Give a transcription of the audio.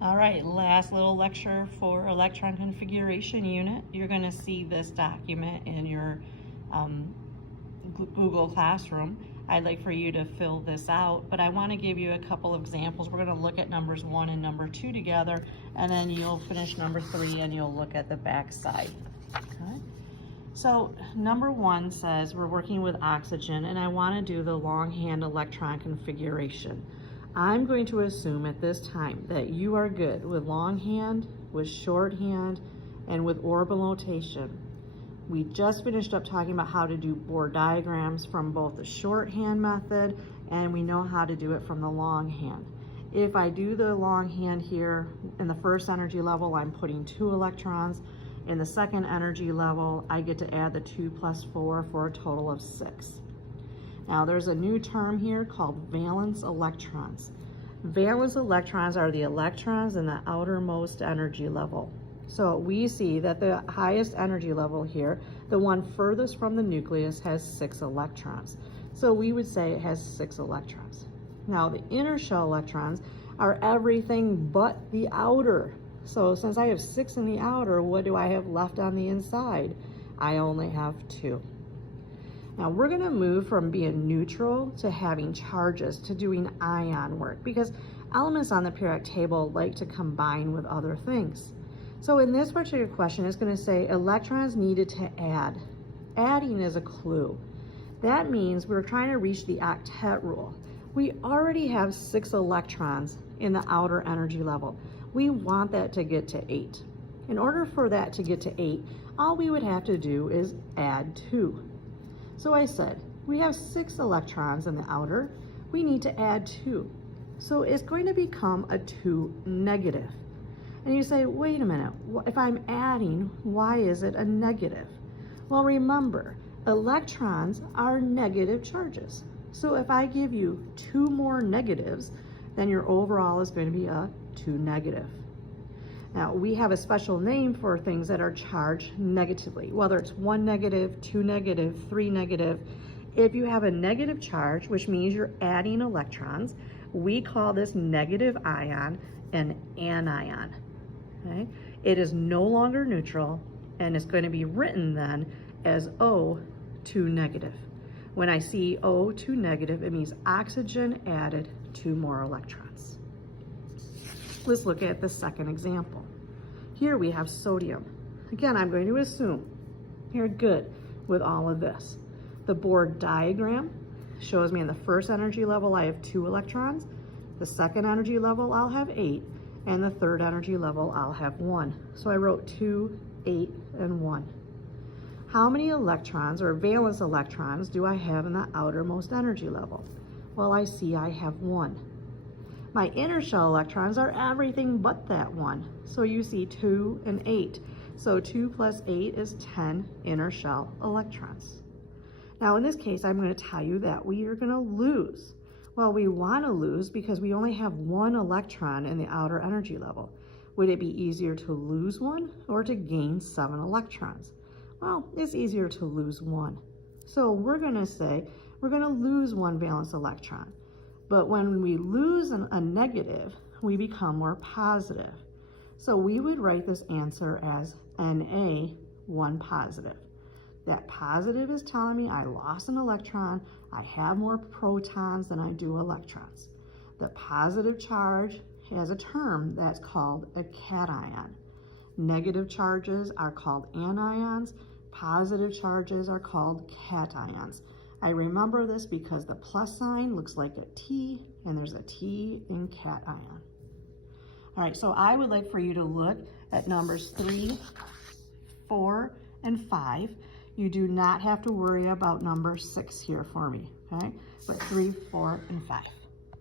All right, last little lecture for electron configuration unit. You're going to see this document in your Google Classroom. I'd like for you to fill this out, but I want to give you a couple of examples. We're going to look at numbers 1 and number 2 together, and then you'll finish number 3 and you'll look at the back side. Okay? So number 1 says we're working with oxygen, and I want to do the longhand electron configuration. I'm going to assume at this time that you are good with longhand, with shorthand, and with orbital notation. We just finished up talking about how to do Bohr diagrams from both the shorthand method, and we know how to do it from the longhand. If I do the longhand here, in the first energy level, I'm putting 2 electrons. In the second energy level, I get to add the 2 plus 4 for a total of 6. Now there's a new term here called valence electrons. Valence electrons are the electrons in the outermost energy level. So we see that the highest energy level here, the one furthest from the nucleus, has 6 electrons. So we would say it has 6 electrons. Now the inner shell electrons are everything but the outer. So since I have 6 in the outer, what do I have left on the inside? I only have 2. Now we're going to move from being neutral to having charges to doing ion work, because elements on the periodic table like to combine with other things. So in this particular question, it's going to say electrons needed to add. Adding is a clue. That means we're trying to reach the octet rule. We already have 6 electrons in the outer energy level. We want that to get to 8. In order for that to get to 8, all we would have to do is add 2. So I said, we have 6 electrons in the outer, we need to add 2. So it's going to become a 2 negative. And you say, wait a minute, if I'm adding, why is it a negative? Well, remember, electrons are negative charges. So if I give you 2 more negatives, then your overall is going to be a 2 negative. Now, we have a special name for things that are charged negatively, whether it's 1 negative, 2 negative, 3 negative. If you have a negative charge, which means you're adding electrons, we call this negative ion an anion. Okay? It is no longer neutral, and it's going to be written then as O2 negative. When I see O2 negative, it means oxygen added 2 more electrons. Let's look at the second example. Here we have sodium. Again, I'm going to assume you're good with all of this. The Bohr diagram shows me in the first energy level I have 2 electrons, the second energy level I'll have 8, and the third energy level I'll have 1. So I wrote 2, 8, and 1. How many electrons or valence electrons do I have in the outermost energy level? Well, I see I have 1. My inner shell electrons are everything but that 1. So you see 2 and 8. So 2 plus 8 is 10 inner shell electrons. Now in this case, I'm going to tell you that we are going to lose. Well, we want to lose because we only have 1 electron in the outer energy level. Would it be easier to lose 1 or to gain 7 electrons? Well, it's easier to lose 1. So we're going to say we're going to lose 1 valence electron. But when we lose a negative, we become more positive. So we would write this answer as Na, 1 positive. That positive is telling me I lost an electron, I have more protons than I do electrons. The positive charge has a term that's called a cation. Negative charges are called anions, positive charges are called cations. I remember this because the plus sign looks like a T, and there's a T in cation. All right, so I would like for you to look at numbers 3, 4, and 5. You do not have to worry about number 6 here for me, okay? But 3, 4, and 5.